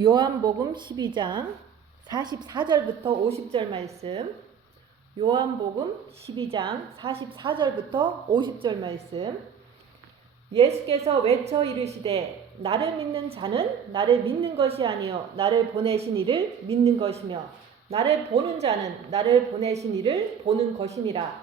요한복음 12장 44절부터 50절 말씀. 요한복음 12장 44절부터 50절 말씀. 예수께서 외쳐 이르시되 나를 믿는 자는 나를 믿는 것이 아니요 나를 보내신 이를 믿는 것이며 나를 보는 자는 나를 보내신 이를 보는 것이니라.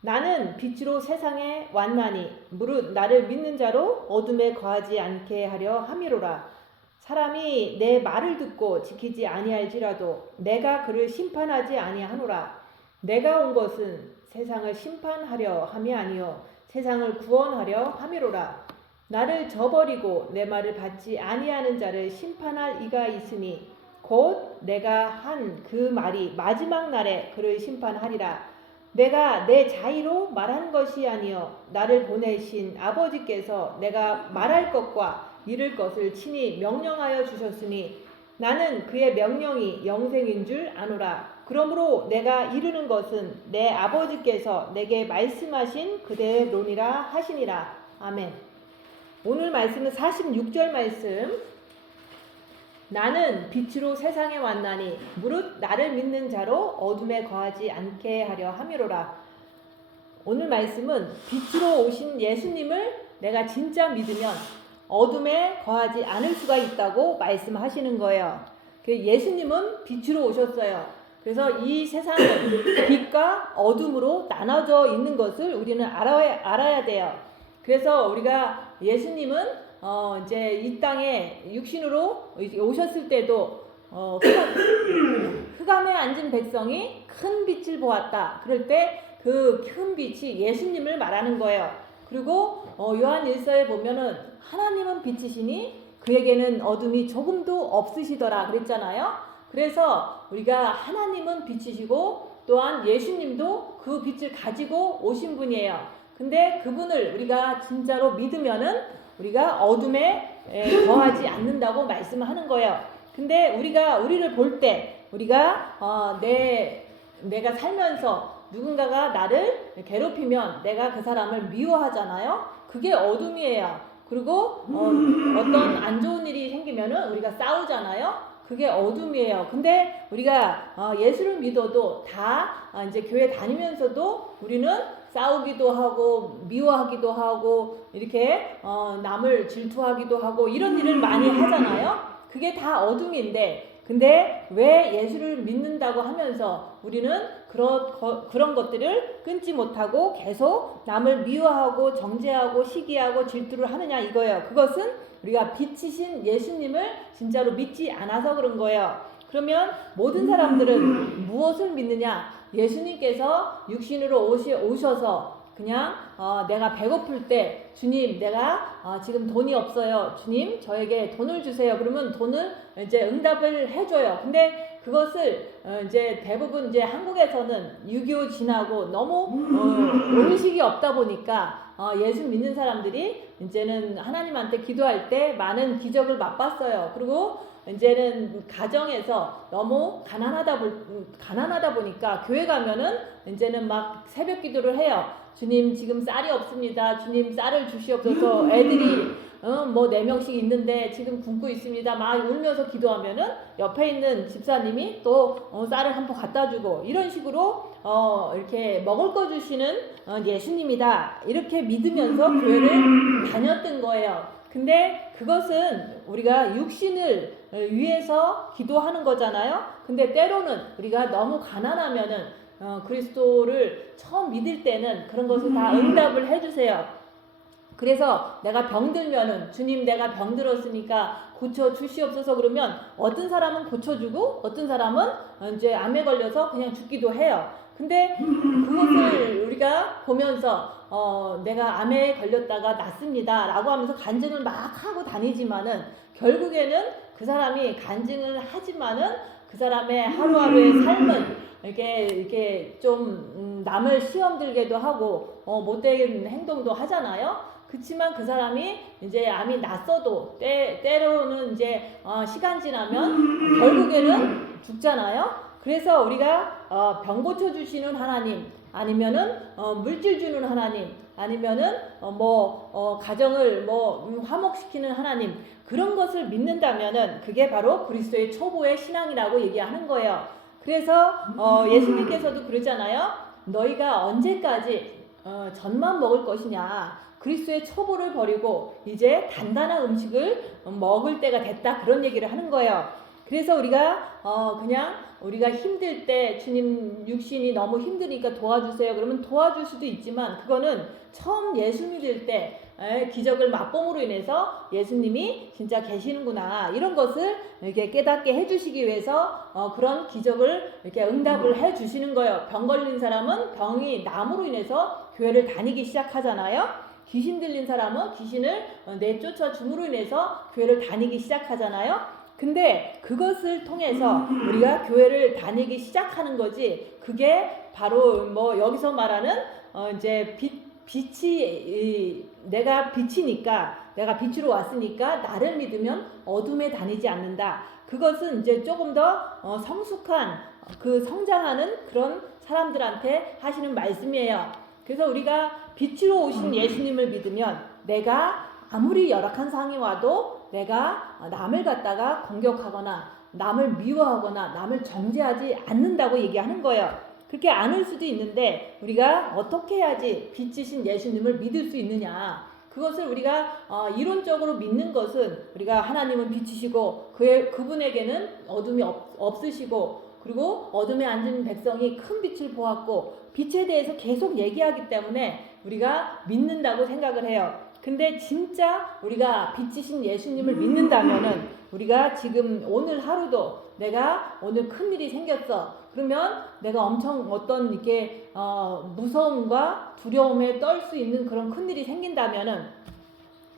나는 빛으로 세상에 왔나니 무릇 나를 믿는 자로 어둠에 거하지 않게 하려 함이로라. 사람이 내 말을 듣고 지키지 아니할지라도 내가 그를 심판하지 아니하노라. 내가 온 것은 세상을 심판하려 함이 아니요 세상을 구원하려 함이로라. 나를 저버리고 내 말을 받지 아니하는 자를 심판할 이가 있으니 곧 내가 한 그 말이 마지막 날에 그를 심판하리라. 내가 내 자의로 말하는 것이 아니요 나를 보내신 아버지께서 내가 말할 것과 이룰 것을 친히 명령하여 주셨으니 나는 그의 명령이 영생인 줄 아노라. 그러므로 내가 이루는 것은 내 아버지께서 내게 말씀하신 그대로니라 하시니라. 아멘. 오늘 말씀은 46절 말씀. 나는 빛으로 세상에 왔나니 무릇 나를 믿는 자로 어둠에 거하지 않게 하려 함이로라. 오늘 말씀은 빛으로 오신 예수님을 내가 진짜 믿으면 어둠에 거하지 않을 수가 있다고 말씀하시는 거예요. 예수님은 빛으로 오셨어요. 그래서 이 세상은 빛과 어둠으로 나눠져 있는 것을 우리는 알아야 돼요. 그래서 우리가 예수님은 이제 이 땅에 육신으로 오셨을 때도 흑암에 앉은 백성이 큰 빛을 보았다. 그럴 때 그 큰 빛이 예수님을 말하는 거예요. 그리고 요한 1서에 보면은 하나님은 빛이시니 그에게는 어둠이 조금도 없으시더라 그랬잖아요. 그래서 우리가 하나님은 빛이시고 또한 예수님도 그 빛을 가지고 오신 분이에요. 근데 그분을 우리가 진짜로 믿으면은 우리가 어둠에 거하지 않는다고 말씀을 하는 거예요. 근데 우리를 볼 때 우리가 내가 살면서 누군가가 나를 괴롭히면 내가 그 사람을 미워하잖아요. 그게 어둠이에요. 그리고 어떤 안 좋은 일이 생기면은 우리가 싸우잖아요. 그게 어둠이에요. 근데 우리가 예수를 믿어도 다 이제 교회 다니면서도 우리는 싸우기도 하고 미워하기도 하고 이렇게 남을 질투하기도 하고 이런 일을 많이 하잖아요. 그게 다 어둠인데 근데 왜 예수를 믿는다고 하면서 우리는 그런 것들을 끊지 못하고 계속 남을 미워하고 정죄하고 시기하고 질투를 하느냐 이거예요. 그것은 우리가 빛이신 예수님을 진짜로 믿지 않아서 그런 거예요. 그러면 모든 사람들은 무엇을 믿느냐? 예수님께서 육신으로 오셔서 그냥 내가 배고플 때 주님 내가 지금 돈이 없어요. 주님 저에게 돈을 주세요. 그러면 돈을 이제 응답을 해줘요. 근데 그것을 이제 대부분 이제 한국에서는 6.25 지나고 너무 음식이 없다 보니까 예수 믿는 사람들이 이제는 하나님한테 기도할 때 많은 기적을 맛봤어요. 그리고 이제는 가정에서 너무 가난하다 보니까 교회 가면은 이제는 막 새벽 기도를 해요. 주님 지금 쌀이 없습니다. 주님 쌀을 주시옵소서. 애들이 뭐 4명씩 있는데 지금 굶고 있습니다. 막 울면서 기도하면은 옆에 있는 집사님이 또 쌀을 한 포 갖다 주고 이런 식으로 이렇게 먹을 거 주시는 예수님이다. 이렇게 믿으면서 교회를 다녔던 거예요. 근데 그것은 우리가 육신을 위해서 기도하는 거잖아요. 근데 때로는 우리가 너무 가난하면은 그리스도를 처음 믿을 때는 그런 것을 다 응답을 해주세요. 그래서 내가 병들면은 주님 내가 병들었으니까 고쳐 주시옵소서 그러면 어떤 사람은 고쳐주고 어떤 사람은 이제 암에 걸려서 그냥 죽기도 해요. 근데 그것을 우리가 보면서 내가 암에 걸렸다가 낫습니다 라고 하면서 간증을 막 하고 다니지만은 결국에는 그 사람이 간증을 하지만은 그 사람의 하루하루의 삶은 이렇게 좀 남을 시험 들게도 하고 못되는 행동도 하잖아요. 그렇지만 그 사람이 이제 암이 났어도 때로는 이제 시간 지나면 결국에는 죽잖아요. 그래서 우리가 병 고쳐주시는 하나님 아니면은 물질 주는 하나님 아니면은 가정을 화목시키는 하나님, 그런 것을 믿는다면은 그게 바로 그리스도의 초보의 신앙이라고 얘기하는 거예요. 그래서 예수님께서도 그러잖아요. 너희가 언제까지 젖만 먹을 것이냐, 그리스도의 초보를 버리고 이제 단단한 음식을 먹을 때가 됐다, 그런 얘기를 하는 거예요. 그래서 우리가 그냥 우리가 힘들 때 주님 육신이 너무 힘드니까 도와주세요 그러면 도와줄 수도 있지만, 그거는 처음 예수 믿을 때 기적을 맛봄으로 인해서 예수님이 진짜 계시는구나, 이런 것을 이렇게 깨닫게 해주시기 위해서 그런 기적을 이렇게 응답을 해주시는 거예요. 병 걸린 사람은 병이 남으로 인해서 교회를 다니기 시작하잖아요. 귀신 들린 사람은 귀신을 내쫓아 줌으로 인해서 교회를 다니기 시작하잖아요. 근데 그것을 통해서 우리가 교회를 다니기 시작하는 거지, 그게 바로 여기서 말하는 이제 빛이 내가 빛이니까, 내가 빛으로 왔으니까 나를 믿으면 어둠에 다니지 않는다. 그것은 이제 조금 더 성숙한 그 성장하는 그런 사람들한테 하시는 말씀이에요. 그래서 우리가 빛으로 오신 예수님을 믿으면 내가 아무리 열악한 상황이 와도 내가 남을 갖다가 공격하거나 남을 미워하거나 남을 정죄하지 않는다고 얘기하는 거예요. 그렇게 않을 수도 있는데 우리가 어떻게 해야지 빛이신 예수님을 믿을 수 있느냐, 그것을 우리가 이론적으로 믿는 것은, 우리가 하나님은 빛이시고 그분에게는 어둠이 없으시고, 그리고 어둠에 앉은 백성이 큰 빛을 보았고, 빛에 대해서 계속 얘기하기 때문에 우리가 믿는다고 생각을 해요. 근데 진짜 우리가 빛이신 예수님을 믿는다면은, 우리가 지금 오늘 하루도 내가 오늘 큰일이 생겼어, 그러면 내가 엄청 어떤 이렇게 무서움과 두려움에 떨 수 있는 그런 큰일이 생긴다면은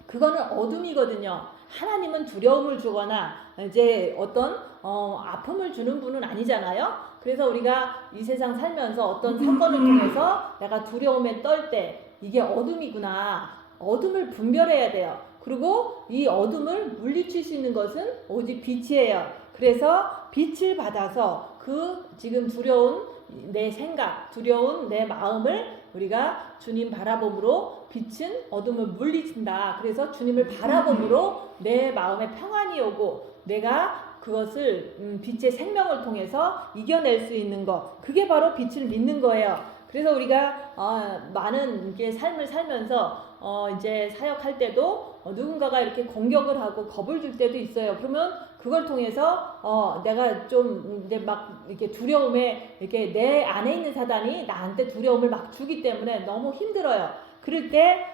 그거는 어둠이거든요. 하나님은 두려움을 주거나 이제 어떤 아픔을 주는 분은 아니잖아요. 그래서 우리가 이 세상 살면서 어떤 사건을 통해서 내가 두려움에 떨 때 이게 어둠이구나, 어둠을 분별해야 돼요. 그리고 이 어둠을 물리칠 수 있는 것은 오직 빛이에요. 그래서 빛을 받아서 그 지금 두려운 내 생각, 두려운 내 마음을 우리가 주님 바라봄으로, 빛은 어둠을 물리친다. 그래서 주님을 바라봄으로 내 마음에 평안이 오고 내가 그것을 빛의 생명을 통해서 이겨낼 수 있는 것, 그게 바로 빛을 믿는 거예요. 그래서 우리가 많은 이렇게 삶을 살면서 이제 사역할 때도 누군가가 이렇게 공격을 하고 겁을 줄 때도 있어요. 그러면 그걸 통해서 내가 좀 이제 막 이렇게 두려움에, 이렇게 내 안에 있는 사단이 나한테 두려움을 막 주기 때문에 너무 힘들어요. 그럴 때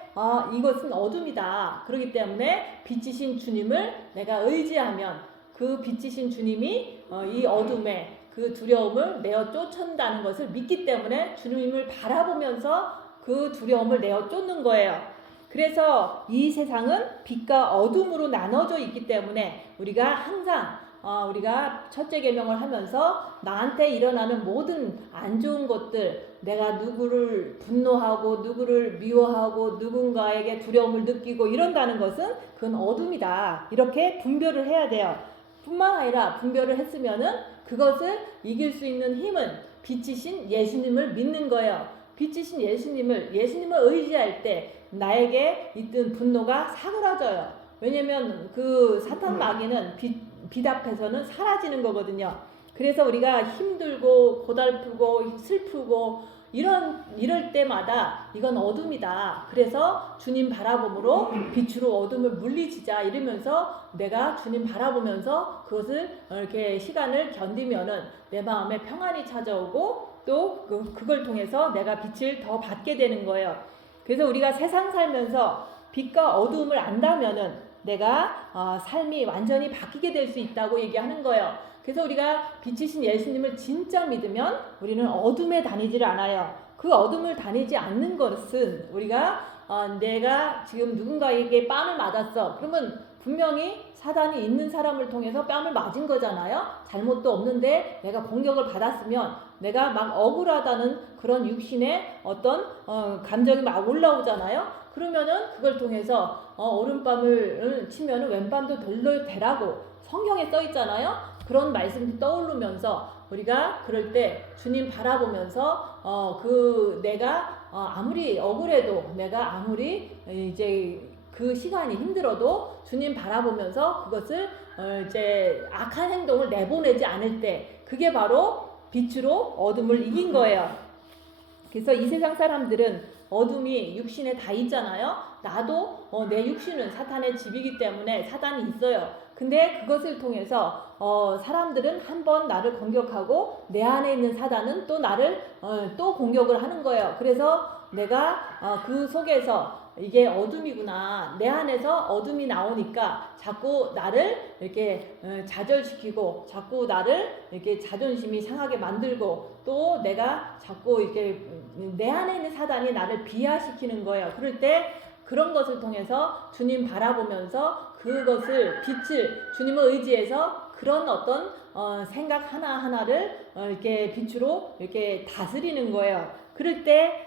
이것은 어둠이다. 그렇기 때문에 빛이신 주님을 내가 의지하면 그 빛이신 주님이 이 어둠에 그 두려움을 내어 쫓는다는 것을 믿기 때문에 주님을 바라보면서 그 두려움을 내어 쫓는 거예요. 그래서 이 세상은 빛과 어둠으로 나눠져 있기 때문에 우리가 항상 우리가 첫째 계명을 하면서 나한테 일어나는 모든 안 좋은 것들, 내가 누구를 분노하고 누구를 미워하고 누군가에게 두려움을 느끼고 이런다는 것은 그건 어둠이다, 이렇게 분별을 해야 돼요. 뿐만 아니라 분별을 했으면은 그것을 이길 수 있는 힘은 빛이신 예수님을 믿는 거예요. 빛이신 예수님을 의지할 때 나에게 있던 분노가 사그라져요. 왜냐면 그 사탄 마귀는 빛 앞에서는 사라지는 거거든요. 그래서 우리가 힘들고 고달프고 슬프고 이럴 때마다 이건 어둠이다. 그래서 주님 바라봄으로 빛으로 어둠을 물리치자, 이러면서 내가 주님 바라보면서 그것을 이렇게 시간을 견디면은 내 마음에 평안이 찾아오고 또 그걸 통해서 내가 빛을 더 받게 되는 거예요. 그래서 우리가 세상 살면서 빛과 어둠을 안다면은 내가 삶이 완전히 바뀌게 될 수 있다고 얘기하는 거예요. 그래서 우리가 빛이신 예수님을 진짜 믿으면 우리는 어둠에 다니지를 않아요. 그 어둠을 다니지 않는 것은 우리가 내가 지금 누군가에게 뺨을 맞았어. 그러면 분명히 사단이 있는 사람을 통해서 뺨을 맞은 거잖아요. 잘못도 없는데 내가 공격을 받았으면 내가 막 억울하다는 그런 육신의 어떤 감정이 막 올라오잖아요. 그러면은 그걸 통해서 오른뺨을 치면은 왼뺨도 돌려대라고 성경에 써 있잖아요. 그런 말씀이 떠오르면서 우리가 그럴 때 주님 바라보면서 내가 아무리 억울해도 내가 아무리 이제 그 시간이 힘들어도 주님 바라보면서 그것을 이제 악한 행동을 내보내지 않을 때 그게 바로 빛으로 어둠을 이긴 거예요. 그래서 이 세상 사람들은 어둠이 육신에 다 있잖아요. 나도 내 육신은 사탄의 집이기 때문에 사단이 있어요. 근데 그것을 통해서 사람들은 한번 나를 공격하고 내 안에 있는 사단은 또 나를 또 공격을 하는 거예요. 그래서 내가 그 속에서 이게 어둠이구나. 내 안에서 어둠이 나오니까 자꾸 나를 이렇게 좌절시키고 자꾸 나를 이렇게 자존심이 상하게 만들고 또 내가 자꾸 이렇게 내 안에 있는 사단이 나를 비하시키는 거예요. 그럴 때 그런 것을 통해서 주님 바라보면서 그것을 빛을 주님을 의지해서 그런 어떤 생각 하나하나를 이렇게 빛으로 이렇게 다스리는 거예요. 그럴 때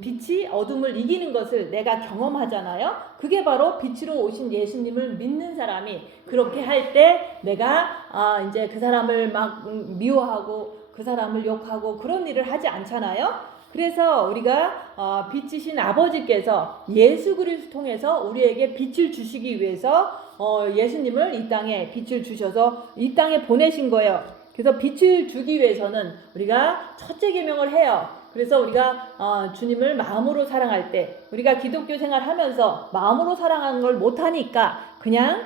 빛이 어둠을 이기는 것을 내가 경험하잖아요. 그게 바로 빛으로 오신 예수님을 믿는 사람이 그렇게 할 때 내가 이제 그 사람을 막 미워하고 그 사람을 욕하고 그런 일을 하지 않잖아요. 그래서 우리가 빛이신 아버지께서 예수 그리스도 통해서 우리에게 빛을 주시기 위해서 예수님을 이 땅에 빛을 주셔서 이 땅에 보내신 거예요. 그래서 빛을 주기 위해서는 우리가 첫째 계명을 해요. 그래서 우리가 주님을 마음으로 사랑할 때 우리가 기독교 생활하면서 마음으로 사랑하는 걸 못하니까 그냥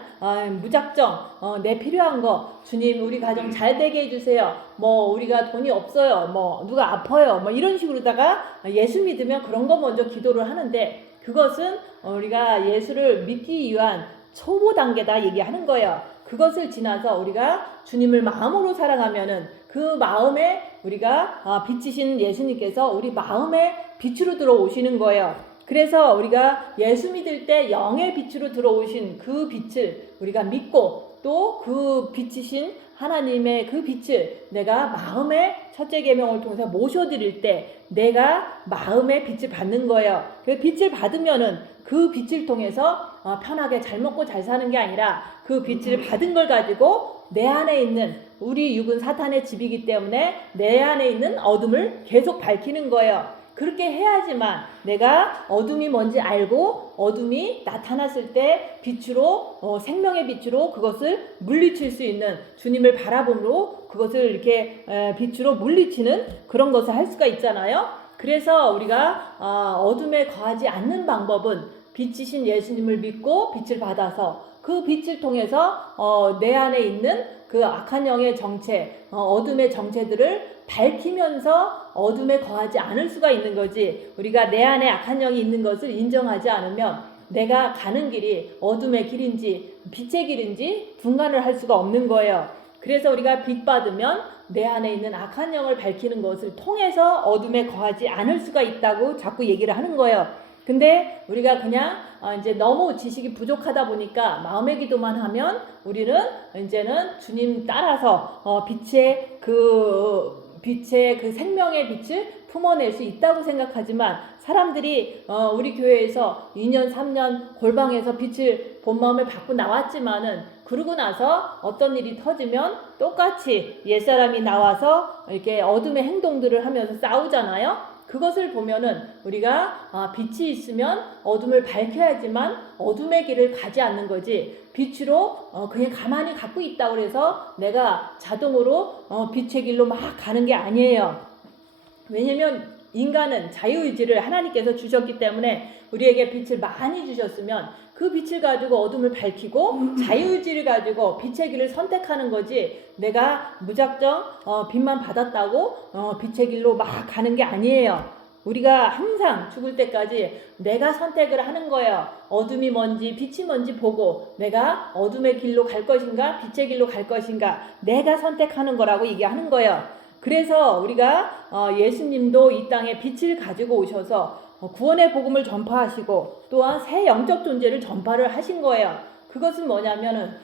무작정 내 필요한 거 주님 우리 가정 잘 되게 해주세요. 뭐 우리가 돈이 없어요. 뭐 누가 아파요. 뭐 이런 식으로다가 예수 믿으면 그런 거 먼저 기도를 하는데 그것은 우리가 예수를 믿기 위한 초보 단계다 얘기하는 거예요. 그것을 지나서 우리가 주님을 마음으로 사랑하면은 그 마음에 우리가 빛이신 예수님께서 우리 마음에 빛으로 들어오시는 거예요. 그래서 우리가 예수 믿을 때 영의 빛으로 들어오신 그 빛을 우리가 믿고 또 그 빛이신 하나님의 그 빛을 내가 마음의 첫째 계명을 통해서 모셔드릴 때 내가 마음의 빛을 받는 거예요. 그 빛을 받으면은 그 빛을 통해서 편하게 잘 먹고 잘 사는 게 아니라 그 빛을 받은 걸 가지고 내 안에 있는 우리 육은 사탄의 집이기 때문에 내 안에 있는 어둠을 계속 밝히는 거예요. 그렇게 해야지만 내가 어둠이 뭔지 알고 어둠이 나타났을 때 빛으로 생명의 빛으로 그것을 물리칠 수 있는 주님을 바라봄으로 그것을 이렇게 빛으로 물리치는 그런 것을 할 수가 있잖아요. 그래서 우리가 어둠에 거하지 않는 방법은 빛이신 예수님을 믿고 빛을 받아서 그 빛을 통해서 내 안에 있는 그 악한 영의 정체, 어둠의 정체들을 밝히면서 어둠에 거하지 않을 수가 있는 거지. 우리가 내 안에 악한 영이 있는 것을 인정하지 않으면 내가 가는 길이 어둠의 길인지 빛의 길인지 분간을 할 수가 없는 거예요. 그래서 우리가 빛 받으면 내 안에 있는 악한 영을 밝히는 것을 통해서 어둠에 거하지 않을 수가 있다고 자꾸 얘기를 하는 거예요. 근데 우리가 그냥 이제 너무 지식이 부족하다 보니까 마음의 기도만 하면 우리는 이제는 주님 따라서 빛의 그 생명의 빛을 품어낼 수 있다고 생각하지만 사람들이 우리 교회에서 2년 3년 골방에서 빛을 본 마음에 받고 나왔지만은 그러고 나서 어떤 일이 터지면 똑같이 옛사람이 나와서 이렇게 어둠의 행동들을 하면서 싸우잖아요. 그것을 보면은 우리가 빛이 있으면 어둠을 밝혀야지만 어둠의 길을 가지 않는 거지 빛으로 그냥 가만히 갖고 있다고 해서 내가 자동으로 빛의 길로 막 가는 게 아니에요. 왜냐면 인간은 자유의지를 하나님께서 주셨기 때문에 우리에게 빛을 많이 주셨으면 그 빛을 가지고 어둠을 밝히고 자유의지를 가지고 빛의 길을 선택하는 거지 내가 무작정 빛만 받았다고 빛의 길로 막 가는 게 아니에요. 우리가 항상 죽을 때까지 내가 선택을 하는 거예요. 어둠이 뭔지 빛이 뭔지 보고 내가 어둠의 길로 갈 것인가 빛의 길로 갈 것인가 내가 선택하는 거라고 얘기하는 거예요. 그래서 우리가 예수님도 이 땅에 빛을 가지고 오셔서 구원의 복음을 전파하시고 또한 새 영적 존재를 전파를 하신 거예요. 그것은 뭐냐면은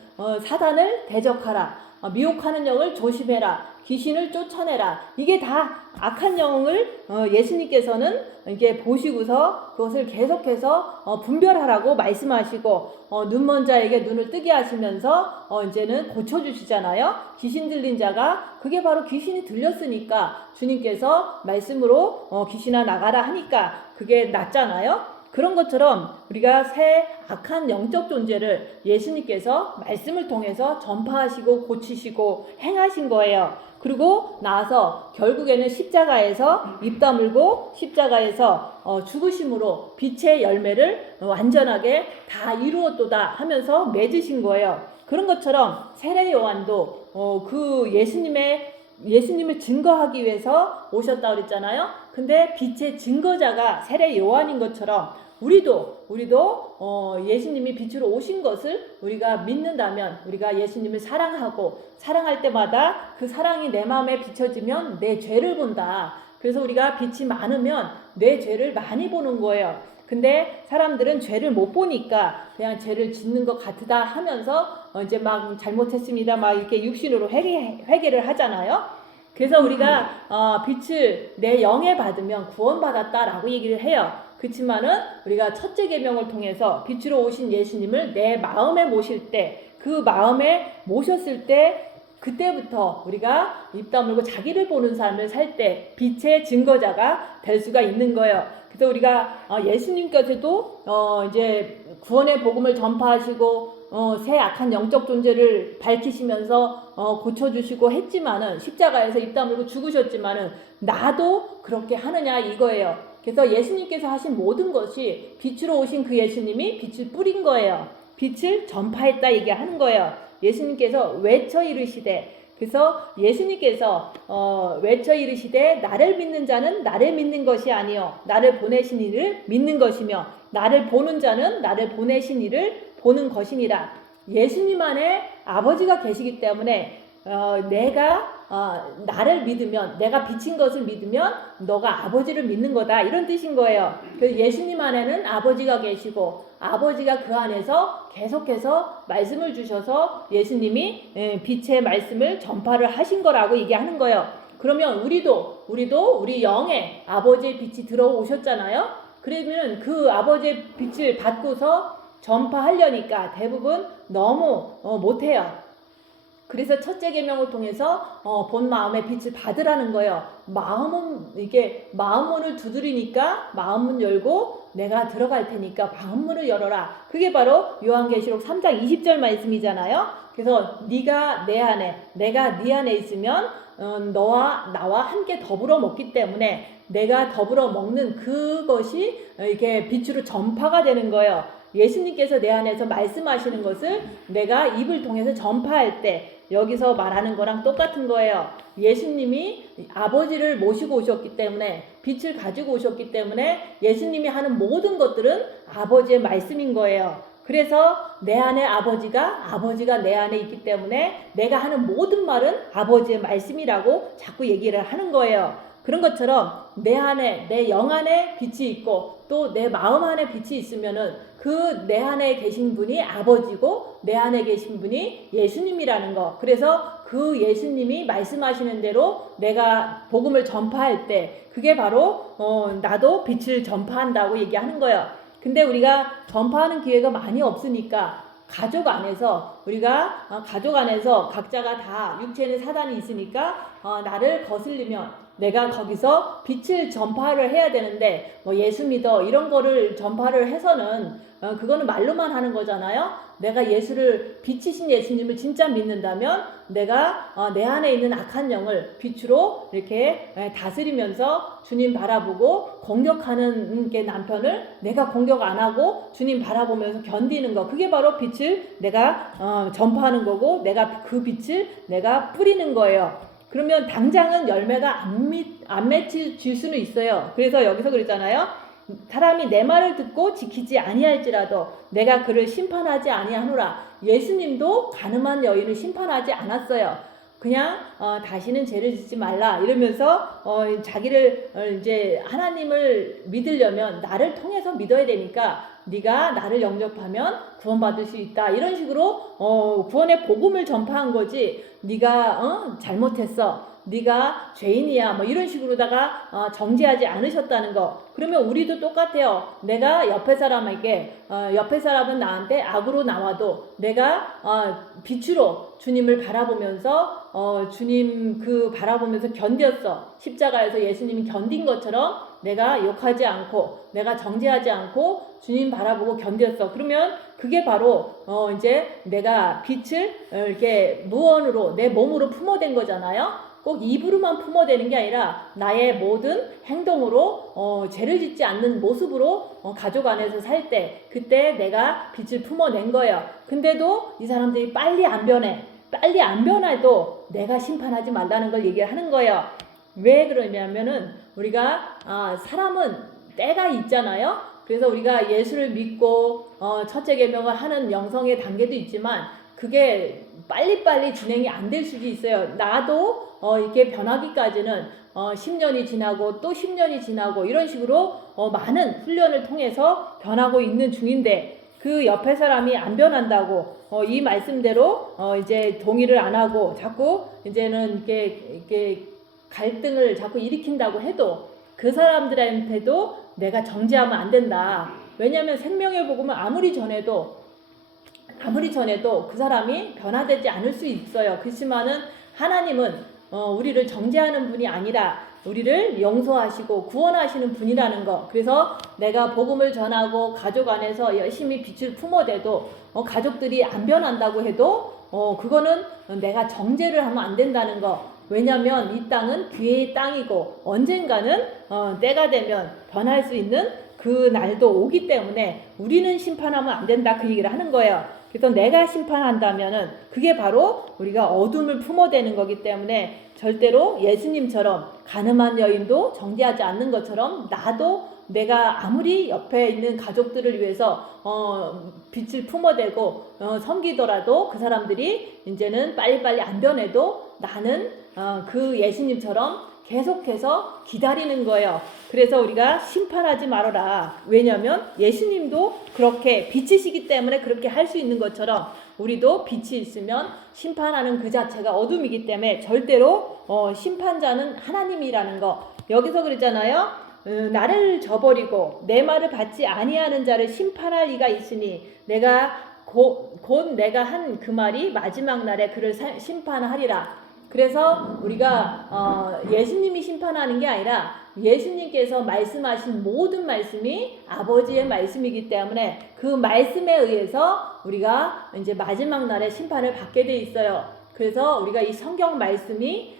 사단을 대적하라. 미혹하는 영을 조심해라. 귀신을 쫓아내라. 이게 다 악한 영을 예수님께서는 이게 보시고서 그것을 계속해서 분별하라고 말씀하시고 눈먼 자에게 눈을 뜨게 하시면서 이제는 고쳐주시잖아요. 귀신 들린 자가 그게 바로 귀신이 들렸으니까 주님께서 말씀으로 귀신아 나가라 하니까 그게 낫잖아요. 그런 것처럼 우리가 새 악한 영적 존재를 예수님께서 말씀을 통해서 전파하시고 고치시고 행하신 거예요. 그리고 나서 결국에는 십자가에서 입 다물고 십자가에서 죽으심으로 빛의 열매를 완전하게 다 이루었도다 하면서 맺으신 거예요. 그런 것처럼 세례 요한도 그 예수님을 증거하기 위해서 오셨다고 그랬잖아요. 근데 빛의 증거자가 세례 요한인 것처럼 우리도 예수님이 빛으로 오신 것을 우리가 믿는다면, 우리가 예수님을 사랑하고 사랑할 때마다 그 사랑이 내 마음에 비춰지면 내 죄를 본다. 그래서 우리가 빛이 많으면 내 죄를 많이 보는 거예요. 근데 사람들은 죄를 못 보니까 그냥 죄를 짓는 것 같다 하면서 이제 막 잘못했습니다 막 이렇게 육신으로 회개를 하잖아요. 그래서 우리가 빛을 내 영에 받으면 구원받았다라고 얘기를 해요. 그렇지만은 우리가 첫째 계명을 통해서 빛으로 오신 예수님을 내 마음에 모실 때, 그 마음에 모셨을 때 그때부터 우리가 입 다물고 자기를 보는 삶을 살 때 빛의 증거자가 될 수가 있는 거예요. 그래서 우리가 예수님께서도 이제 구원의 복음을 전파하시고 새 악한 영적 존재를 밝히시면서 고쳐주시고 했지만은 십자가에서 입 다물고 죽으셨지만은 나도 그렇게 하느냐 이거예요. 그래서 예수님께서 하신 모든 것이 빛으로 오신 그 예수님이 빛을 뿌린 거예요. 빛을 전파했다 얘기하는 거예요. 예수님께서 외쳐 이르시되, 그래서 예수님께서 외쳐 이르시되 나를 믿는 자는 나를 믿는 것이 아니요 나를 보내신 이를 믿는 것이며 나를 보는 자는 나를 보내신 이를 보는 것이니라. 예수님 안에 아버지가 계시기 때문에 내가 나를 믿으면, 내가 비친 것을 믿으면 너가 아버지를 믿는 거다 이런 뜻인 거예요. 그래서 예수님 안에는 아버지가 계시고 아버지가 그 안에서 계속해서 말씀을 주셔서 예수님이 빛의 말씀을 전파를 하신 거라고 얘기하는 거예요. 그러면 우리도 우리 영에 아버지의 빛이 들어오셨잖아요. 그러면 그 아버지의 빛을 받고서 전파하려니까 대부분 너무 못해요. 그래서 첫째 계명을 통해서 본 마음의 빛을 받으라는 거예요. 이게 마음문을 두드리니까 마음문 열고 내가 들어갈 테니까 마음문을 열어라. 그게 바로 요한계시록 3장 20절 말씀이잖아요. 그래서 네가 내 안에, 내가 네 안에 있으면 너와 나와 함께 더불어 먹기 때문에 내가 더불어 먹는 그것이 이렇게 빛으로 전파가 되는 거예요. 예수님께서 내 안에서 말씀하시는 것을 내가 입을 통해서 전파할 때 여기서 말하는 거랑 똑같은 거예요. 예수님이 아버지를 모시고 오셨기 때문에, 빛을 가지고 오셨기 때문에 예수님이 하는 모든 것들은 아버지의 말씀인 거예요. 그래서 내 안에 아버지가 내 안에 있기 때문에 내가 하는 모든 말은 아버지의 말씀이라고 자꾸 얘기를 하는 거예요. 그런 것처럼 내 안에, 내 영 안에 빛이 있고 또 내 마음 안에 빛이 있으면은 그 내 안에 계신 분이 아버지고 내 안에 계신 분이 예수님이라는 거. 그래서 그 예수님이 말씀하시는 대로 내가 복음을 전파할 때 그게 바로 나도 빛을 전파한다고 얘기하는 거예요. 근데 우리가 전파하는 기회가 많이 없으니까 가족 안에서 각자가 다 육체는 사단이 있으니까 나를 거슬리면 내가 거기서 빛을 전파를 해야 되는데 예수 믿어 이런 거를 전파를 해서는 그거는 말로만 하는 거잖아요. 내가 빛이신 예수님을 진짜 믿는다면 내가 내 안에 있는 악한 영을 빛으로 이렇게 다스리면서 주님 바라보고 공격하는 게 남편을 내가 공격 안 하고 주님 바라보면서 견디는 거, 그게 바로 빛을 내가 전파하는 거고 내가 그 빛을 내가 뿌리는 거예요. 그러면 당장은 열매가 안 맺힐 수는 있어요. 그래서 여기서 그랬잖아요. 사람이 내 말을 듣고 지키지 아니할지라도 내가 그를 심판하지 아니하노라. 예수님도 가늠한 여인을 심판하지 않았어요. 그냥 다시는 죄를 짓지 말라 이러면서 자기를 이제 하나님을 믿으려면 나를 통해서 믿어야 되니까 네가 나를 영접하면 구원받을 수 있다. 이런 식으로 구원의 복음을 전파한 거지. 네가 잘못했어. 네가 죄인이야. 뭐 이런 식으로다가 정죄하지 않으셨다는 거. 그러면 우리도 똑같아요. 내가 옆에 사람에게 옆에 사람은 나한테 악으로 나와도 내가 빛으로 주님을 바라보면서 주님 바라보면서 견뎠어. 십자가에서 예수님이 견딘 것처럼 내가 욕하지 않고 내가 정죄하지 않고 주님 바라보고 견뎠어. 그러면 그게 바로 이제 내가 빛을 이렇게 무언으로 내 몸으로 품어댄 거잖아요. 꼭 입으로만 품어대는 게 아니라 나의 모든 행동으로 죄를 짓지 않는 모습으로 가족 안에서 살 때 그때 내가 빛을 품어낸 거예요. 근데도 이 사람들이 빨리 안 변해. 빨리 안 변해도 내가 심판하지 말라는 걸 얘기하는 거예요. 왜 그러냐면은 우리가 사람은 때가 있잖아요. 그래서 우리가 예수를 믿고 첫째 계명을 하는 영성의 단계도 있지만 그게 빨리빨리 진행이 안 될 수도 있어요. 나도 이렇게 변하기까지는 10년이 지나고 또 10년이 지나고 이런 식으로 많은 훈련을 통해서 변하고 있는 중인데 그 옆에 사람이 안 변한다고 이 말씀대로 이제 동의를 안 하고 자꾸 이제는 이렇게 갈등을 자꾸 일으킨다고 해도 그 사람들한테도 내가 정죄하면 안 된다. 왜냐하면 생명의 복음은 아무리 전해도 그 사람이 변화되지 않을 수 있어요. 그렇지만은 하나님은 우리를 정죄하는 분이 아니라 우리를 용서하시고 구원하시는 분이라는 거. 그래서 내가 복음을 전하고 가족 안에서 열심히 빛을 품어대도 가족들이 안 변한다고 해도 그거는 내가 정죄를 하면 안 된다는 거. 왜냐하면 이 땅은 기회의 땅이고 언젠가는 때가 되면 변할 수 있는 그 날도 오기 때문에 우리는 심판하면 안 된다 그 얘기를 하는 거예요. 그래서 내가 심판한다면은 그게 바로 우리가 어둠을 품어대는 거기 때문에 절대로 예수님처럼 가늠한 여인도 정죄하지 않는 것처럼 나도 내가 아무리 옆에 있는 가족들을 위해서 빛을 품어대고 섬기더라도 그 사람들이 이제는 빨리빨리 안 변해도 나는 그 예수님처럼 계속해서 기다리는 거예요. 그래서 우리가 심판하지 말아라. 왜냐하면 예수님도 그렇게 빛이시기 때문에 그렇게 할 수 있는 것처럼 우리도 빛이 있으면 심판하는 그 자체가 어둠이기 때문에 절대로 심판자는 하나님이라는 거. 여기서 그랬잖아요. 나를 저버리고 내 말을 받지 아니하는 자를 심판할 이가 있으니 내가 곧 내가 한 그 말이 마지막 날에 그를 심판하리라. 그래서 우리가 예수님이 심판하는 게 아니라 예수님께서 말씀하신 모든 말씀이 아버지의 말씀이기 때문에 그 말씀에 의해서 우리가 이제 마지막 날에 심판을 받게 돼 있어요. 그래서 우리가 이 성경 말씀이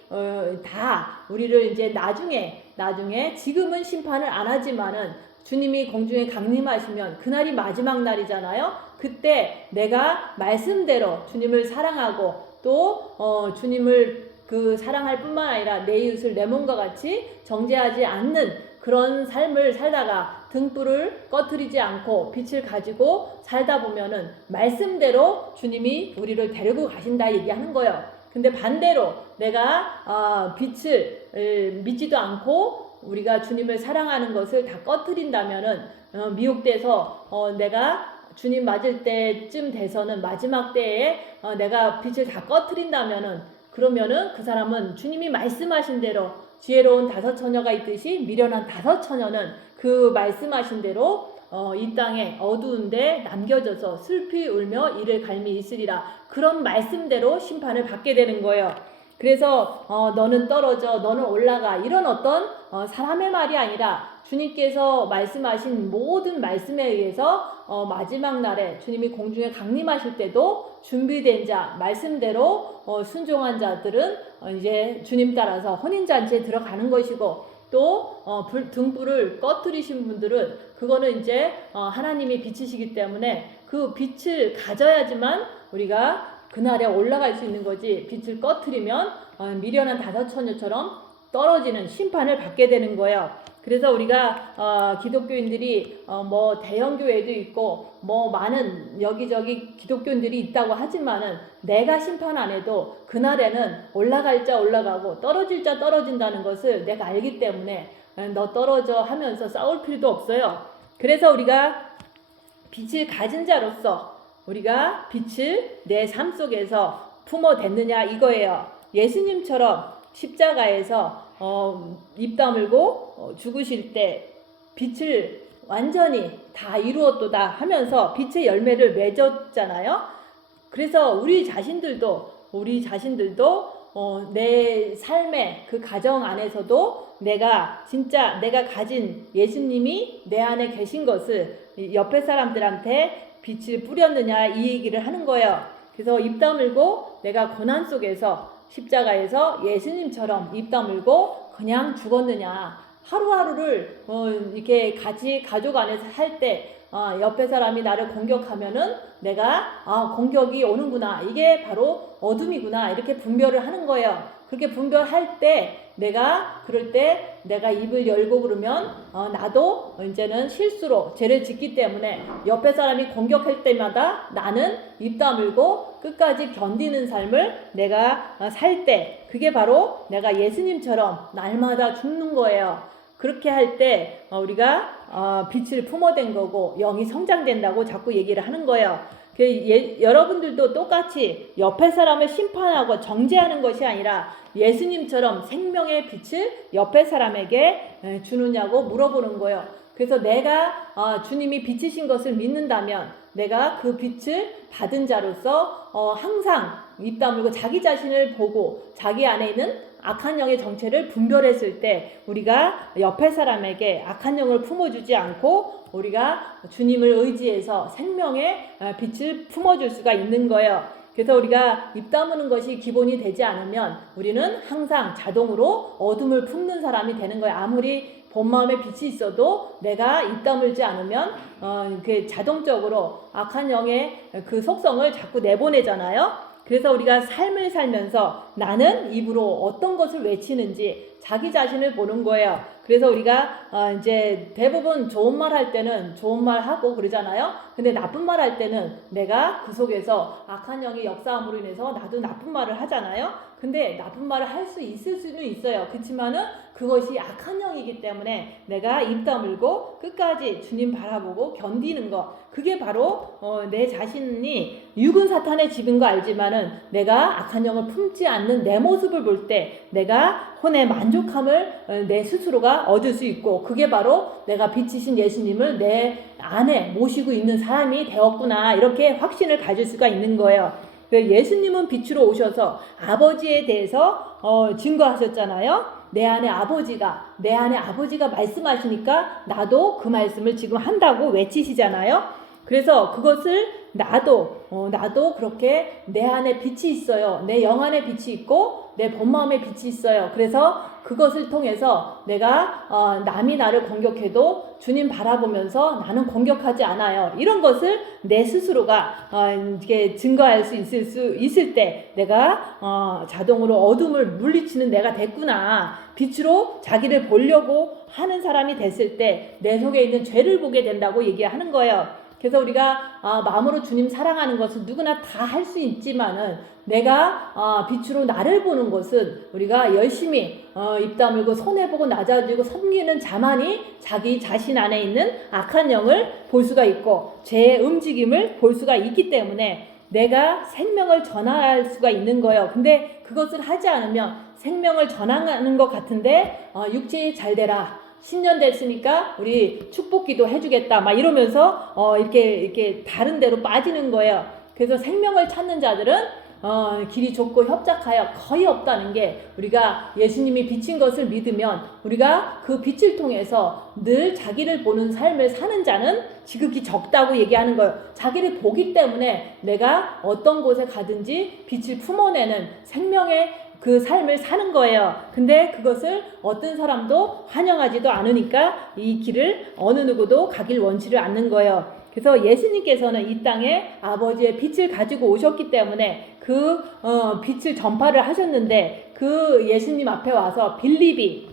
다 우리를 이제 나중에 지금은 심판을 안 하지만은 주님이 공중에 강림하시면 그날이 마지막 날이잖아요. 그때 내가 말씀대로 주님을 사랑하고 또 주님을 사랑할 뿐만 아니라 내 이웃을 내 몸과 같이 정죄하지 않는 그런 삶을 살다가 등불을 꺼트리지 않고 빛을 가지고 살다 보면은 말씀대로 주님이 우리를 데리고 가신다 얘기하는 거예요. 근데 반대로 내가 빛을 믿지도 않고 우리가 주님을 사랑하는 것을 다 꺼트린다면은 미혹돼서 내가 주님 맞을 때쯤 돼서는 마지막 때에 내가 빛을 다 꺼트린다면은 그러면은 그 사람은 주님이 말씀하신 대로 지혜로운 5 처녀가 있듯이 미련한 5 처녀는 그 말씀하신 대로 이 땅에 어두운데 남겨져서 슬피 울며 이를 갈미 있으리라. 그런 말씀대로 심판을 받게 되는 거예요. 그래서 너는 떨어져 너는 올라가 이런 어떤 사람의 말이 아니라 주님께서 말씀하신 모든 말씀에 의해서 마지막 날에 주님이 공중에 강림하실 때도 준비된 자 말씀대로 순종한 자들은 이제 주님 따라서 혼인잔치에 들어가는 것이고 또 등불을 꺼트리신 분들은 그거는 이제 하나님이 빛이시기 때문에 그 빛을 가져야지만 우리가 그날에 올라갈 수 있는 거지. 빛을 꺼트리면 미련한 5 처녀처럼 떨어지는 심판을 받게 되는 거예요. 그래서 우리가 기독교인들이 뭐 대형교회도 있고 뭐 많은 여기저기 기독교인들이 있다고 하지만은 내가 심판 안 해도 그날에는 올라갈 자 올라가고 떨어질 자 떨어진다는 것을 내가 알기 때문에 너 떨어져 하면서 싸울 필요도 없어요. 그래서 우리가 빛을 가진 자로서 우리가 빛을 내 삶 속에서 품어댔느냐 이거예요. 예수님처럼 십자가에서 입 다물고 죽으실 때 빛을 완전히 다 이루었도다 하면서 빛의 열매를 맺었잖아요. 그래서 우리 자신들도 내 삶의 그 가정 안에서도 내가 진짜 내가 가진 예수님이 내 안에 계신 것을 옆에 사람들한테 빛을 뿌렸느냐 이 얘기를 하는 거예요. 그래서 입 다물고 내가 고난 속에서 십자가에서 예수님처럼 입 다물고 그냥 죽었느냐, 하루하루를 이렇게 같이 가족 안에서 할 때 옆에 사람이 나를 공격하면은 내가 공격이 오는구나, 이게 바로 어둠이구나 이렇게 분별을 하는 거예요. 그렇게 분별할 때 그럴 때 내가 입을 열고 그러면 나도 이제는 실수로 죄를 짓기 때문에 옆에 사람이 공격할 때마다 나는 입 다물고 끝까지 견디는 삶을 내가 살 때 그게 바로 내가 예수님처럼 날마다 죽는 거예요. 그렇게 할 때 우리가 빛을 품어댄 거고 영이 성장된다고 자꾸 얘기를 하는 거예요. 여러분들도 똑같이 옆에 사람을 심판하고 정죄하는 것이 아니라 예수님처럼 생명의 빛을 옆에 사람에게 주느냐고 물어보는 거예요. 그래서 내가 주님이 빛이신 것을 믿는다면 내가 그 빛을 받은 자로서 항상 입 다물고 자기 자신을 보고 자기 안에 있는 악한 영의 정체를 분별했을 때 우리가 옆에 사람에게 악한 영을 품어주지 않고 우리가 주님을 의지해서 생명의 빛을 품어줄 수가 있는 거예요. 그래서 우리가 입 다무는 것이 기본이 되지 않으면 우리는 항상 자동으로 어둠을 품는 사람이 되는 거예요. 아무리 본 마음에 빛이 있어도 내가 입 다물지 않으면 자동적으로 악한 영의 그 속성을 자꾸 내보내잖아요. 그래서 우리가 삶을 살면서 나는 입으로 어떤 것을 외치는지 자기 자신을 보는 거예요. 그래서 우리가 이제 대부분 좋은 말 할 때는 좋은 말 하고 그러잖아요. 근데 나쁜 말 할 때는 내가 그 속에서 악한 영이 역사함으로 인해서 나도 나쁜 말을 하잖아요. 근데 나쁜 말을 할 수 있을 수는 있어요. 그렇지만은 그것이 악한 영이기 때문에 내가 입 다물고 끝까지 주님 바라보고 견디는 거, 그게 바로 내 자신이 육은 사탄의 집인 거 알지만은 내가 악한 영을 품지 않는 내 모습을 볼 때 내가 혼의 만족함을 내 스스로가 얻을 수 있고, 그게 바로 내가 빛이신 예수님을 내 안에 모시고 있는 사람이 되었구나, 이렇게 확신을 가질 수가 있는 거예요. 예수님은 빛으로 오셔서 아버지에 대해서 증거하셨잖아요. 내 안에 아버지가 말씀하시니까 나도 그 말씀을 지금 한다고 외치시잖아요. 그래서 그것을 나도 그렇게 내 안에 빛이 있어요. 내 영 안에 빛이 있고 내 본 마음에 빛이 있어요. 그래서 그것을 통해서 내가 남이 나를 공격해도 주님 바라보면서 나는 공격하지 않아요. 이런 것을 내 스스로가 이렇게 증거할 수 있을 때 내가 자동으로 어둠을 물리치는 내가 됐구나. 빛으로 자기를 보려고 하는 사람이 됐을 때 내 속에 있는 죄를 보게 된다고 얘기하는 거예요. 그래서 우리가 마음으로 주님 사랑하는 것은 누구나 다 할 수 있지만은 내가 빛으로 나를 보는 것은 우리가 열심히 입 다물고 손해보고 낮아지고 섬기는 자만이 자기 자신 안에 있는 악한 영을 볼 수가 있고 죄의 움직임을 볼 수가 있기 때문에 내가 생명을 전할 수가 있는 거예요. 근데 그것을 하지 않으면 생명을 전하는 것 같은데 육체에 잘 되라, 10년 됐으니까 우리 축복기도 해주겠다 막 이러면서 이렇게 다른 데로 빠지는 거예요. 그래서 생명을 찾는 자들은 길이 좁고 협착하여 거의 없다는 게, 우리가 예수님이 비친 것을 믿으면 우리가 그 빛을 통해서 늘 자기를 보는 삶을 사는 자는 지극히 적다고 얘기하는 거예요. 자기를 보기 때문에 내가 어떤 곳에 가든지 빛을 품어내는 생명의 그 삶을 사는 거예요. 근데 그것을 어떤 사람도 환영하지도 않으니까 이 길을 어느 누구도 가길 원치를 않는 거예요. 그래서 예수님께서는 이 땅에 아버지의 빛을 가지고 오셨기 때문에 그 빛을 전파를 하셨는데, 그 예수님 앞에 와서 빌립이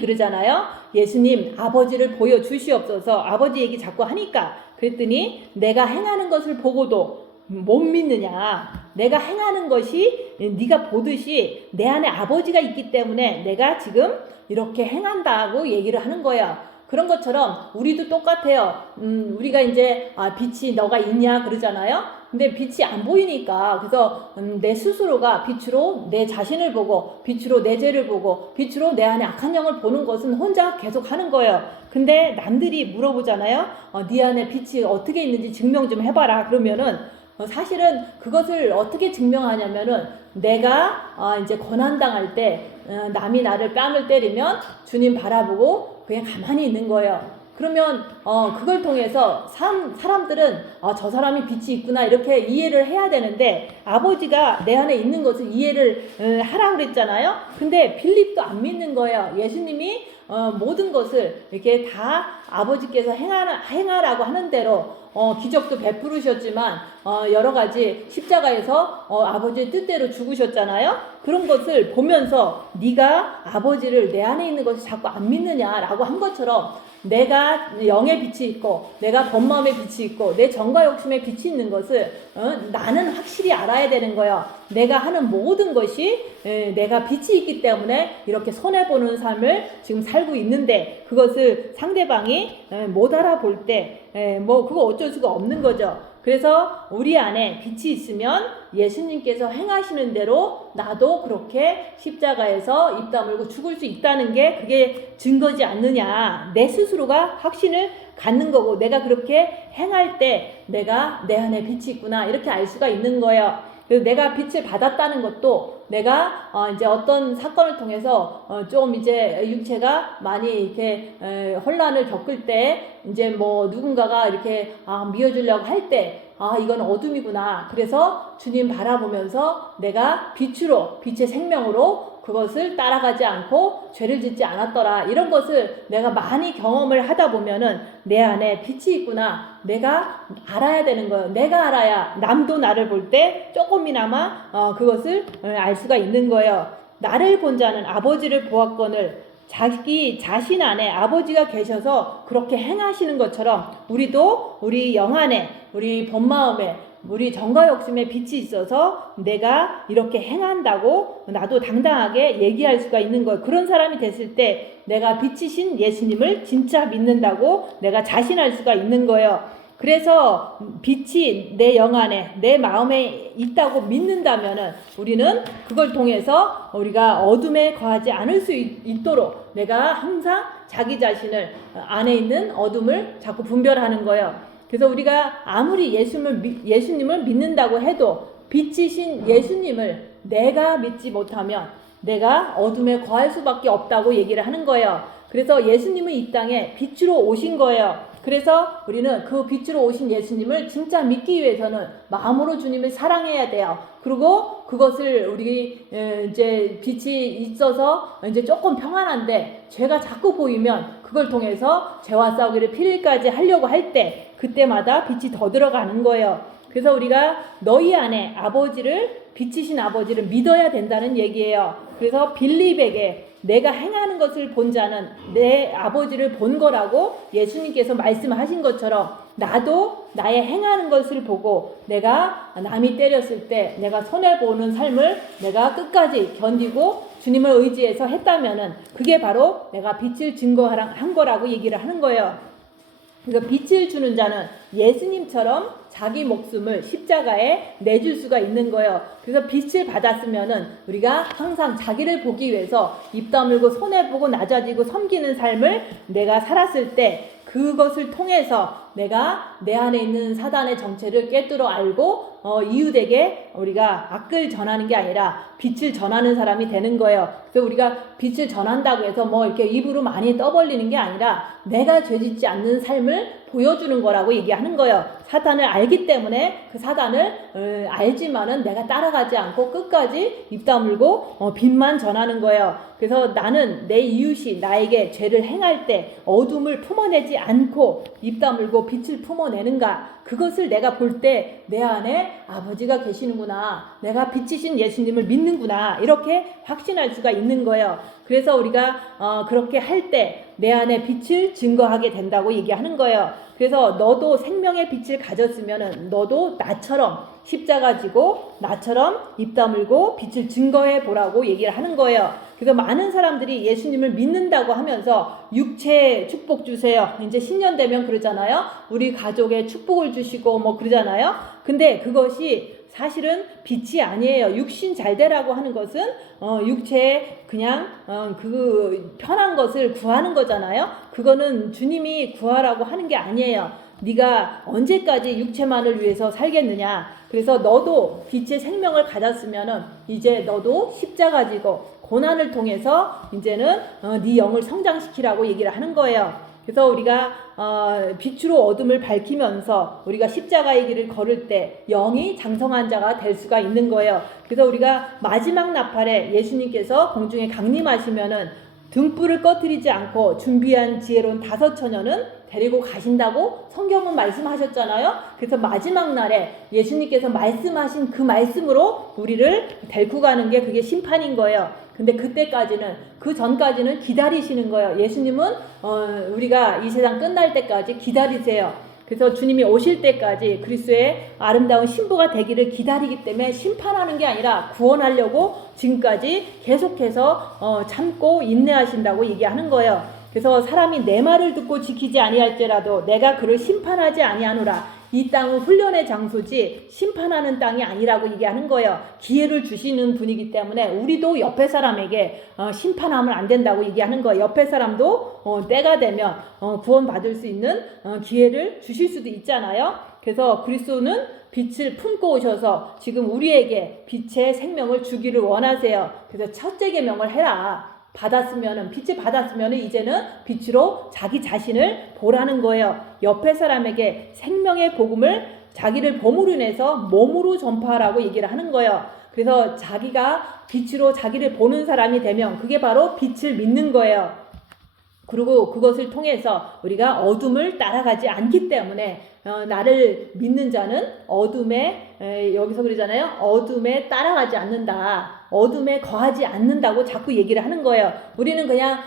그러잖아요. 예수님, 아버지를 보여주시옵소서. 아버지 얘기 자꾸 하니까. 그랬더니 내가 행하는 것을 보고도 못 믿느냐. 내가 행하는 것이 네가 보듯이 내 안에 아버지가 있기 때문에 내가 지금 이렇게 행한다고 얘기를 하는 거야. 그런 것처럼 우리도 똑같아요. 우리가 이제 빛이 너가 있냐 그러잖아요. 근데 빛이 안 보이니까 그래서 내 스스로가 빛으로 내 자신을 보고 빛으로 내 죄를 보고 빛으로 내 안에 악한 영을 보는 것은 혼자 계속 하는 거예요. 근데 남들이 물어보잖아요. 네 안에 빛이 어떻게 있는지 증명 좀 해봐라. 그러면은 사실은 그것을 어떻게 증명하냐면은 내가 이제 고난당할 때 남이 나를 뺨을 때리면 주님 바라보고 그냥 가만히 있는 거예요. 그러면 그걸 통해서 사람들은 저 사람이 빛이 있구나 이렇게 이해를 해야 되는데 아버지가 내 안에 있는 것을 이해를 하라고 그랬잖아요. 근데 빌립도 안 믿는 거예요. 예수님이 모든 것을 이렇게 다 아버지께서 행하라고 하는 대로 기적도 베푸르셨지만 여러 가지 십자가에서 아버지의 뜻대로 죽으셨잖아요. 그런 것을 보면서 네가 아버지를 내 안에 있는 것을 자꾸 안 믿느냐라고 한 것처럼 내가 영의 빛이 있고 내가 본마음의 빛이 있고 내 정과 욕심의 빛이 있는 것을 나는 확실히 알아야 되는 거예요. 내가 하는 모든 것이 내가 빛이 있기 때문에 이렇게 손해보는 삶을 지금 살고 있는데 그것을 상대방이 못 알아볼 때 뭐 그거 어쩔 수가 없는 거죠. 그래서 우리 안에 빛이 있으면 예수님께서 행하시는 대로 나도 그렇게 십자가에서 입 다물고 죽을 수 있다는 게 그게 증거지 않느냐. 내 스스로가 확신을 갖는 거고 내가 그렇게 행할 때 내가 내 안에 빛이 있구나 이렇게 알 수가 있는 거예요. 그래서 내가 빛을 받았다는 것도 내가 이제 어떤 사건을 통해서 좀 이제 육체가 많이 이렇게 혼란을 겪을 때 이제 뭐 누군가가 이렇게 미워주려고 할 때 이건 어둠이구나. 그래서 주님 바라보면서 내가 빛으로 빛의 생명으로 그것을 따라가지 않고 죄를 짓지 않았더라. 이런 것을 내가 많이 경험을 하다 보면은 내 안에 빛이 있구나. 내가 알아야 되는 거예요. 내가 알아야 남도 나를 볼 때 조금이나마 그것을 알 수가 있는 거예요. 나를 본 자는 아버지를 보았거늘 자기 자신 안에 아버지가 계셔서 그렇게 행하시는 것처럼 우리도 우리 영 안에 우리 본 마음에 우리 정과 욕심에 빛이 있어서 내가 이렇게 행한다고 나도 당당하게 얘기할 수가 있는 거예요. 그런 사람이 됐을 때 내가 빛이신 예수님을 진짜 믿는다고 내가 자신할 수가 있는 거예요. 그래서 빛이 내 영 안에 내 마음에 있다고 믿는다면은 우리는 그걸 통해서 우리가 어둠에 거하지 않을 수 있도록 내가 항상 자기 자신을 안에 있는 어둠을 자꾸 분별하는 거예요. 그래서 우리가 아무리 예수님을 믿는다고 해도 빛이신 예수님을 내가 믿지 못하면 내가 어둠에 거할 수밖에 없다고 얘기를 하는 거예요. 그래서 예수님은 이 땅에 빛으로 오신 거예요. 그래서 우리는 그 빛으로 오신 예수님을 진짜 믿기 위해서는 마음으로 주님을 사랑해야 돼요. 그리고 그것을 우리 이제 빛이 있어서 이제 조금 평안한데 죄가 자꾸 보이면 그걸 통해서 죄와 싸우기를 필일까지 하려고 할 때 그때마다 빛이 더 들어가는 거예요. 그래서 우리가 너희 안에 아버지를 빛이신 아버지를 믿어야 된다는 얘기예요. 그래서 빌립에게 내가 행하는 것을 본 자는 내 아버지를 본 거라고 예수님께서 말씀하신 것처럼 나도 나의 행하는 것을 보고 내가 남이 때렸을 때 내가 손해보는 삶을 내가 끝까지 견디고 주님을 의지해서 했다면은 그게 바로 내가 빛을 증거한 거라고 얘기를 하는 거예요. 그래서 빛을 주는 자는 예수님처럼 자기 목숨을 십자가에 내줄 수가 있는 거예요. 그래서 빛을 받았으면은 우리가 항상 자기를 보기 위해서 입 다물고 손해보고 낮아지고 섬기는 삶을 내가 살았을 때 그것을 통해서 내가 내 안에 있는 사단의 정체를 꿰뚫어 알고 이웃에게 우리가 악을 전하는 게 아니라 빛을 전하는 사람이 되는 거예요. 그래서 우리가 빛을 전한다고 해서 뭐 이렇게 입으로 많이 떠벌리는 게 아니라 내가 죄짓지 않는 삶을 보여주는 거라고 얘기하는 거예요. 사단을 알기 때문에 그 사단을 알지만은 내가 따라가지 않고 끝까지 입 다물고 빛만 전하는 거예요. 그래서 나는 내 이웃이 나에게 죄를 행할 때 어둠을 품어내지 않고 입 다물고 빛을 품어내는가, 그것을 내가 볼 때 내 안에 아버지가 계시는구나, 내가 빛이신 예수님을 믿는구나, 이렇게 확신할 수가 있는 거예요. 그래서 우리가 그렇게 할 때 내 안에 빛을 증거하게 된다고 얘기하는 거예요. 그래서 너도 생명의 빛을 가졌으면은 너도 나처럼 십자가 지고 나처럼 입 다물고 빛을 증거해 보라고 얘기를 하는 거예요. 그래서 많은 사람들이 예수님을 믿는다고 하면서 육체 축복 주세요. 이제 신년 되면 그러잖아요. 우리 가족에 축복을 주시고 뭐 그러잖아요. 근데 그것이 사실은 빛이 아니에요. 육신 잘 되라고 하는 것은 육체에 그냥 그 편한 것을 구하는 거잖아요. 그거는 주님이 구하라고 하는 게 아니에요. 네가 언제까지 육체만을 위해서 살겠느냐. 그래서 너도 빛의 생명을 가졌으면은 이제 너도 십자가 지고 고난을 통해서 이제는 네 영을 성장시키라고 얘기를 하는 거예요. 그래서 우리가 빛으로 어둠을 밝히면서 우리가 십자가의 길을 걸을 때 영이 장성한 자가 될 수가 있는 거예요. 그래서 우리가 마지막 나팔에 예수님께서 공중에 강림하시면은 등불을 꺼뜨리지 않고 준비한 지혜로운 5처녀는 데리고 가신다고 성경은 말씀하셨잖아요. 그래서 마지막 날에 예수님께서 말씀하신 그 말씀으로 우리를 데리고 가는 게 그게 심판인 거예요. 근데 그때까지는, 그 전까지는 기다리시는 거예요. 예수님은 우리가 이 세상 끝날 때까지 기다리세요. 그래서 주님이 오실 때까지 그리스도의 아름다운 신부가 되기를 기다리기 때문에 심판하는 게 아니라 구원하려고 지금까지 계속해서 참고 인내하신다고 얘기하는 거예요. 그래서 사람이 내 말을 듣고 지키지 아니할지라도 내가 그를 심판하지 아니하노라. 이 땅은 훈련의 장소지 심판하는 땅이 아니라고 얘기하는 거예요. 기회를 주시는 분이기 때문에 우리도 옆에 사람에게 심판하면 안 된다고 얘기하는 거예요. 옆에 사람도 때가 되면 구원받을 수 있는 기회를 주실 수도 있잖아요. 그래서 그리스도는 빛을 품고 오셔서 지금 우리에게 빛의 생명을 주기를 원하세요. 그래서 첫째 계명을 해라. 빛을 받았으면은 이제는 빛으로 자기 자신을 보라는 거예요. 옆에 사람에게 생명의 복음을 자기를 봄으로 인해서 몸으로 전파하라고 얘기를 하는 거예요. 그래서 자기가 빛으로 자기를 보는 사람이 되면 그게 바로 빛을 믿는 거예요. 그리고 그것을 통해서 우리가 어둠을 따라가지 않기 때문에 나를 믿는 자는 어둠에 여기서 그러잖아요. 어둠에 따라가지 않는다. 어둠에 거하지 않는다고 자꾸 얘기를 하는 거예요. 우리는 그냥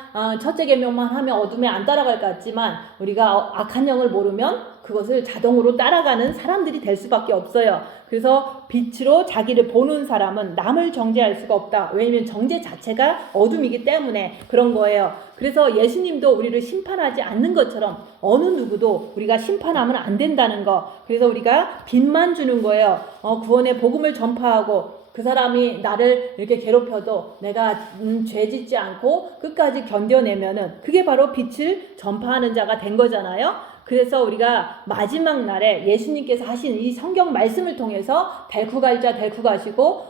첫째 계명만 하면 어둠에 안 따라갈 것 같지만 우리가 악한 영을 모르면 그것을 자동으로 따라가는 사람들이 될 수밖에 없어요. 그래서 빛으로 자기를 보는 사람은 남을 정죄할 수가 없다. 왜냐하면 정죄 자체가 어둠이기 때문에 그런 거예요. 그래서 예수님도 우리를 심판하지 않는 것처럼 어느 누구도 우리가 심판하면 안 된다는 거. 그래서 우리가 빛만 주는 거예요. 구원의 복음을 전파하고 그 사람이 나를 이렇게 괴롭혀도 내가 죄짓지 않고 끝까지 견뎌내면은 그게 바로 빛을 전파하는 자가 된 거잖아요. 그래서 우리가 마지막 날에 예수님께서 하신 이 성경 말씀을 통해서 데리고 갈 자 데리고 가시고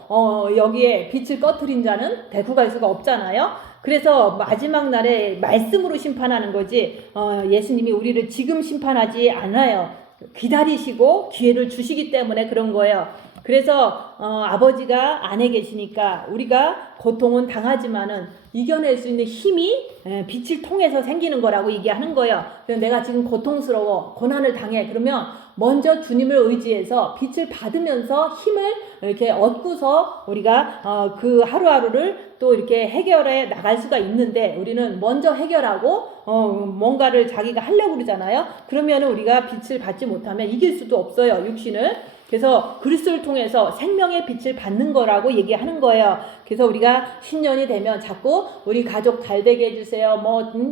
여기에 빛을 꺼트린 자는 데리고 갈 수가 없잖아요. 그래서 마지막 날에 말씀으로 심판하는 거지 예수님이 우리를 지금 심판하지 않아요. 기다리시고 기회를 주시기 때문에 그런 거예요. 그래서 아버지가 안에 계시니까 우리가 고통은 당하지만은 이겨낼 수 있는 힘이 빛을 통해서 생기는 거라고 얘기하는 거예요. 그래서 내가 지금 고통스러워, 고난을 당해. 그러면 먼저 주님을 의지해서 빛을 받으면서 힘을 이렇게 얻고서 우리가 그 하루하루를 또 이렇게 해결해 나갈 수가 있는데 우리는 먼저 해결하고 뭔가를 자기가 하려고 그러잖아요. 그러면 우리가 빛을 받지 못하면 이길 수도 없어요, 육신을. 그래서 그리스도를 통해서 생명의 빛을 받는 거라고 얘기하는 거예요. 그래서 우리가 신년이 되면 자꾸 우리 가족 잘 되게 해주세요.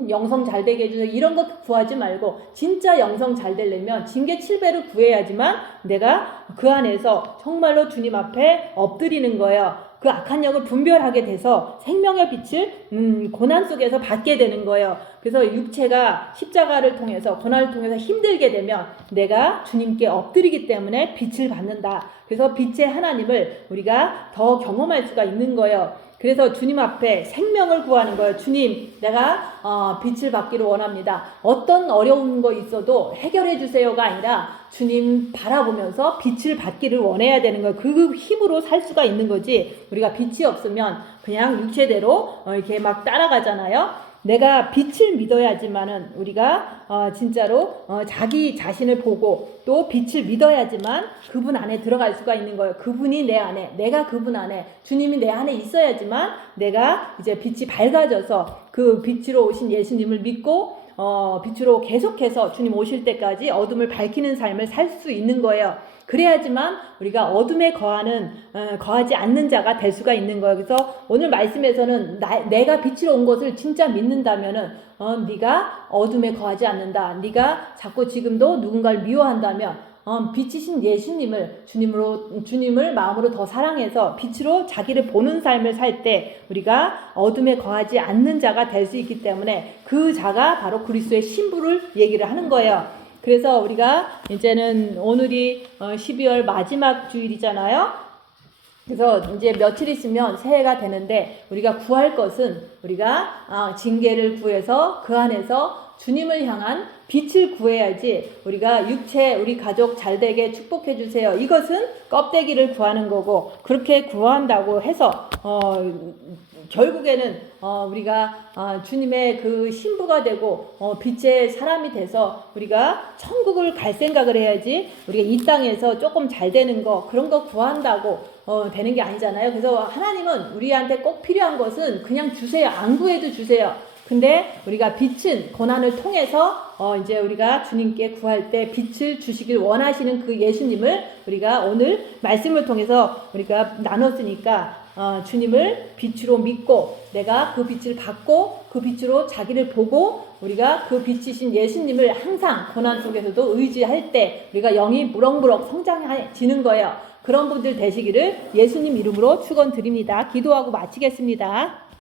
영성 잘 되게 해주세요. 이런 거 구하지 말고 진짜 영성 잘 되려면 징계 7배를 구해야지만 내가 그 안에서 정말로 주님 앞에 엎드리는 거예요. 그 악한 영을 분별하게 돼서 생명의 빛을 고난 속에서 받게 되는 거예요. 그래서 육체가 십자가를 통해서 고난을 통해서 힘들게 되면 내가 주님께 엎드리기 때문에 빛을 받는다. 그래서 빛의 하나님을 우리가 더 경험할 수가 있는 거예요. 그래서 주님 앞에 생명을 구하는 거예요. 주님, 내가 빛을 받기를 원합니다. 어떤 어려운 거 있어도 해결해 주세요가 아니라 주님 바라보면서 빛을 받기를 원해야 되는 거예요. 그 힘으로 살 수가 있는 거지. 우리가 빛이 없으면 그냥 육체대로 이렇게 막 따라가잖아요. 내가 빛을 믿어야지만은 우리가 진짜로 자기 자신을 보고 또 빛을 믿어야지만 그분 안에 들어갈 수가 있는 거예요. 그분이 내 안에, 내가 그분 안에, 주님이 내 안에 있어야지만 내가 이제 빛이 밝아져서 그 빛으로 오신 예수님을 믿고 빛으로 계속해서 주님 오실 때까지 어둠을 밝히는 삶을 살 수 있는 거예요. 그래야지만 우리가 어둠에 거하지 않는 자가 될 수가 있는 거예요. 그래서 오늘 말씀에서는 내가 빛으로 온 것을 진짜 믿는다면은 네가 어둠에 거하지 않는다. 네가 자꾸 지금도 누군가를 미워한다면 빛이신 예수님을 주님을 마음으로 더 사랑해서 빛으로 자기를 보는 삶을 살 때 우리가 어둠에 거하지 않는 자가 될 수 있기 때문에 그 자가 바로 그리스도의 신부를 얘기를 하는 거예요. 그래서 우리가 이제는 오늘이 12월 마지막 주일이잖아요. 그래서 이제 며칠 있으면 새해가 되는데 우리가 구할 것은 우리가 징계를 구해서 그 안에서 주님을 향한 빛을 구해야지 우리가 육체 우리 가족 잘되게 축복해 주세요. 이것은 껍데기를 구하는 거고 그렇게 구한다고 해서 결국에는 우리가 주님의 그 신부가 되고 빛의 사람이 돼서 우리가 천국을 갈 생각을 해야지 우리가 이 땅에서 조금 잘 되는 거 그런 거 구한다고 되는 게 아니잖아요. 그래서 하나님은 우리한테 꼭 필요한 것은 그냥 주세요. 안 구해도 주세요. 근데 우리가 빛은 고난을 통해서 이제 우리가 주님께 구할 때 빛을 주시길 원하시는 그 예수님을 우리가 오늘 말씀을 통해서 우리가 나눴으니까 주님을 빛으로 믿고 내가 그 빛을 받고 그 빛으로 자기를 보고 우리가 그 빛이신 예수님을 항상 고난 속에서도 의지할 때 우리가 영이 무럭무럭 성장해지는 거예요. 그런 분들 되시기를 예수님 이름으로 축원드립니다. 기도하고 마치겠습니다.